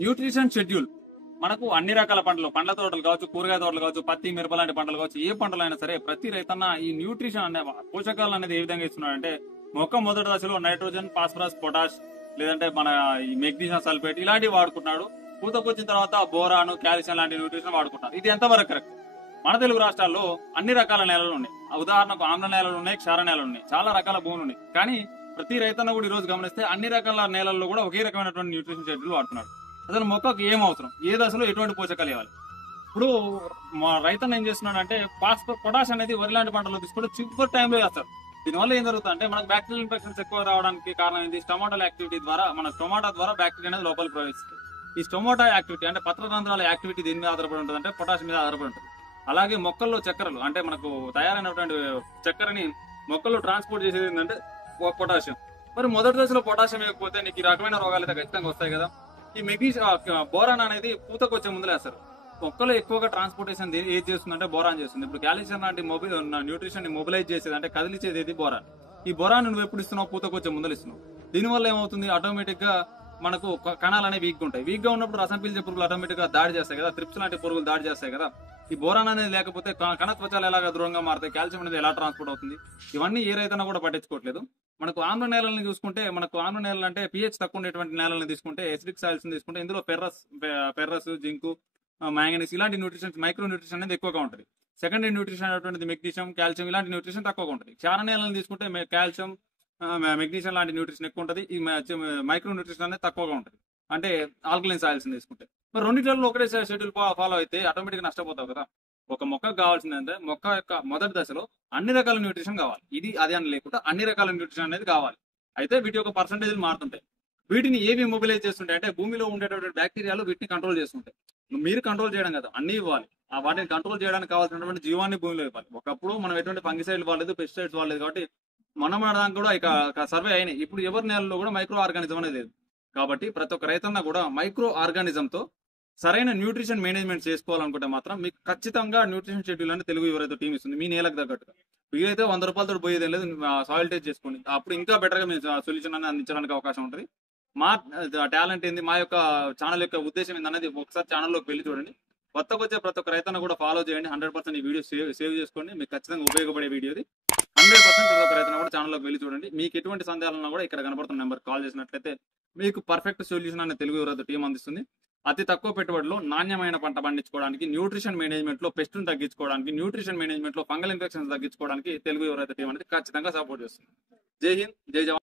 Nutrition schedule మనకు అన్ని రకాల పండ్ల తోటలు కావచ్చు, కూరగాయ తోటలు కావచ్చు, పత్తి మిరప లాంటి పంటలు కావచ్చు, ఏ పంటలు అయినా సరే ప్రతి రైతన్న ఈ న్యూట్రిషన్ అనే పోషకాలు అనేది ఏ విధంగా ఇస్తున్నాడంటే మొక్క మొదటి దశలో నైట్రోజన్, ఫాస్ఫరస్, పొటాష్ లేదంటే మన ఈ మెగ్నీషియం సల్ఫేట్ ఇలాంటివి వాడుకుంటున్నాడు. పూతకొచ్చిన తర్వాత బోరాను, కాల్షియం లాంటి న్యూట్రిషన్ వాడుకుంటున్నారు. ఇది ఎంతవరకు కరెక్ట్? మన తెలుగు రాష్ట్రాల్లో అన్ని రకాల నేలలు ఉన్నాయి. ఉదాహరణకు ఆమ్ల నేలలు ఉన్నాయి, క్షార నేలలు ఉన్నాయి, చాలా రకాల భూములు ఉన్నాయి. కానీ ప్రతి రైతన్న కూడా ఈ రోజు గమనిస్తే అన్ని రకాల నేలల్లో కూడా ఒకే రకమైనటువంటి న్యూట్రిషన్ షెడ్యూల్ వాడుతున్నాడు. అసలు మొక్కకు ఏం అవసరం, ఏ దశలో ఎటువంటి పోషకాలు ఇవ్వాలి? ఇప్పుడు మా రైతన్న ఏం చేస్తున్నాడు అంటే పొటాష్ అనేది వరి లాంటి పంటలు తీసుకుంటే చివరి టైంలో వేస్తారు. దీనివల్ల ఏం జరుగుతుంది అంటే మనకు బ్యాక్టీరియల్ ఇన్ఫెక్షన్స్ ఎక్కువ రావడానికి కారణం ఏంటి? స్టొమాటోల యాక్టివిటీ ద్వారా మన స్టొమాటా ద్వారా బ్యాక్టీరియా అనేది లోపలికి ప్రవేశిస్తుంది. ఈ స్టొమాటో యాక్టివిటీ అంటే పత్రరంధ్రాల యాక్టివిటీ దీని మీద ఆధారపడి ఉంటుంది, అంటే పొటాష్ మీద ఆధారపడి ఉంటుంది. అలాగే మొక్కల్లో చక్కెరలు అంటే మనకు తయారైనటువంటి చక్కెరని మొక్కల్లో ట్రాన్స్పోర్ట్ చేసేది ఏంటంటే పొటాషియం. మరి మొదటి దశలో పొటాషియం వేయకపోతే నీకు ఈ రకమైన రోగాలు అయితే ఖచ్చితంగా వస్తాయి కదా. ఈ బోరాన్ అనేది పూతకు వచ్చే ముందు వేస్తారు. మొక్కలు ఎక్కువగా ట్రాన్స్పోర్టేషన్ ఏది చేస్తుందంటే బోరాన్ చేస్తుంది. ఇప్పుడు కాల్షియం లాంటి న్యూట్రిషన్ ని మొబిలైజ్ చేసేది అంటే కదిలిచేది ఏది బోరాన్. ఈ బోరాన్ నువ్వు ఎప్పుడు ఇస్తున్నావు? పూతకు వచ్చే ముందలు ఇస్తున్నావు. దీనివల్ల ఏమవుతుంది? ఆటోమేటిక్ గా మనకు కణాలు అనేవి వీక్ గా ఉంటాయి. వీక్ గా ఉన్నప్పుడు రసం పీల్చే పురుగులు ఆటోమేటిక్ గా దాడి చేస్తాయి కదా, త్రిప్స్ లాంటి పురుగులు దాడి చేస్తాయి కదా. ఈ బోరాన్ అనేది లేకపోతే కణత్వచాలు ఎలాగా దూరంగా మారుతాయి, కాల్షియం అనేది ఎలా ట్రాన్స్పోర్ట్ అవుతుంది? ఇవన్నీ ఏ రైతన్నా కూడా పట్టించుకోవట్లేదు. మనకు ఆమ్ల నేలని చూసుకుంటే, మనకు ఆమ్ల నేలలు అంటే pH తక్కువ ఉండేటువంటి నేలని తీసుకుంటే, ఎసిడిక్ సాయిల్స్ తీసుకుంటే ఇందులో ఫెర్రస్, జింకు, మ్యాంగనీస్ ఇలాంటి న్యూట్రిషన్, మైక్రో న్యూట్రిషన్ అనేది ఎక్కువగా ఉంటుంది. సెకండరీ న్యూట్రిషన్ అనేటువంటిది మెగ్నీషియం, కాల్షియం ఇలాంటి న్యూట్రిషన్ తక్కువగా ఉంటుంది. క్షార నేలని తీసుకుంటే కాల్షియం, మెగ్నీషియం లాంటి న్యూట్రిషన్ ఎక్కువ ఉంటుంది. ఈ మైక్రో న్యూట్రిషన్ అనేది తక్కువగా ఉంటుంది, అంటే ఆల్కలైన్ సాయిల్స్ తీసుకుంటే. మరి రెండింటిలో ఒకటే షెడ్యూల్ ఫాలో అయితే ఆటోమేటిక్ నష్టపోతావు కదా. ఒక మొక్కకు కావాల్సింది అంటే మొక్క యొక్క మొదటి దశలో అన్ని రకాల న్యూట్రిషన్ కావాలి. ఇది అదే అని లేకుండా అన్ని రకాల న్యూట్రిషన్ అనేది కావాలి. అయితే వీటి యొక్క పర్సంటేజ్లు మారుతుంటాయి. వీటిని ఏవి మొబిలైజ్ చేస్తుంటాయి అంటే భూమిలో ఉండేటటువంటి బ్యాక్టీరియాలు వీటిని కంట్రోల్ చేస్తుంటాయి. మీరు కంట్రోల్ చేయడం కదా, అన్ని ఇవ్వాలి. వాటిని కంట్రోల్ చేయడానికి కావాల్సినటువంటి జీవాన్ని భూమిలో ఇవ్వాలి. ఒకప్పుడు మనం ఎటువంటి ఫంగిసైడ్లు వాడలేదు, పెస్టిసైడ్స్ వాడలేదు. కాబట్టి మనం దానికి కూడా ఇక సర్వే అయినాయి. ఇప్పుడు ఎవరి నేలలో కూడా మైక్రో ఆర్గానిజం అనేది లేదు. కాబట్టి ప్రతి ఒక్క రైతన్న కూడా మైక్రో ఆర్గానిజం తో సరైన న్యూట్రిషన్ మేనేజ్మెంట్ చేసుకోవాలనుకుంటే మాత్రం మీకు ఖచ్చితంగా న్యూట్రిషన్ షెడ్యూల్ అని తెలుగు ఎవరైతే టీం ఇస్తుంది మీ నేలకు తగ్గట్టుగా. వీలైతే 100 రూపాయలతో పోయేది లేదు, సాయిల్ టెస్ట్ చేసుకోండి. అప్పుడు ఇంకా బెటర్ గా మీరు సొల్యూషన్ అనేది అందించడానికి అవకాశం ఉంటుంది. మా టాలెంట్ ఏంది, మా యొక్క ఛానల్ యొక్క ఉద్దేశం ఏందనేది ఒకసారి ఛానల్లోకి వెళ్ళి చూడండి. కొత్తగా వచ్చే ప్రతి ఒక్క రైతన్న కూడా ఫాలో చేయండి. 100% ఈ వీడియో సేవ్ చేసుకోండి. మీకు ఖచ్చితంగా ఉపయోగపడే వీడియోది. 100% ప్రతి ఒక్క రైతన్న కూడా ఛానల్లోకి వెళ్ళి చూడండి. మీకు ఎటువంటి సందేహాలన్నా కూడా ఇక్కడ కనబడుతున్న నెంబర్ కాల్ చేసినట్లయితే మీకు పర్ఫెక్ట్ సొల్యూషన్ అనే తెలుగు ఎవరైతే టీం అందిస్తుంది. అతి తక్కువ పెట్టుబడిలో నాణ్యమైన పంట పండించుకోవడానికి, న్యూట్రిషన్ మేనేజ్మెంట్ లో పెస్ట్ను తగ్గించుకోవడానికి, న్యూట్రిషన్ మేనేజ్మెంట్ లో ఫంగల్ ఇన్ఫెక్షన్స్ తగ్గించుకోవడానికి తెలుగు ఎవరైతే టీం అనేది ఖచ్చితంగా సపోర్ట్ చేస్తుంది. జై హింద్, జై జవాన్.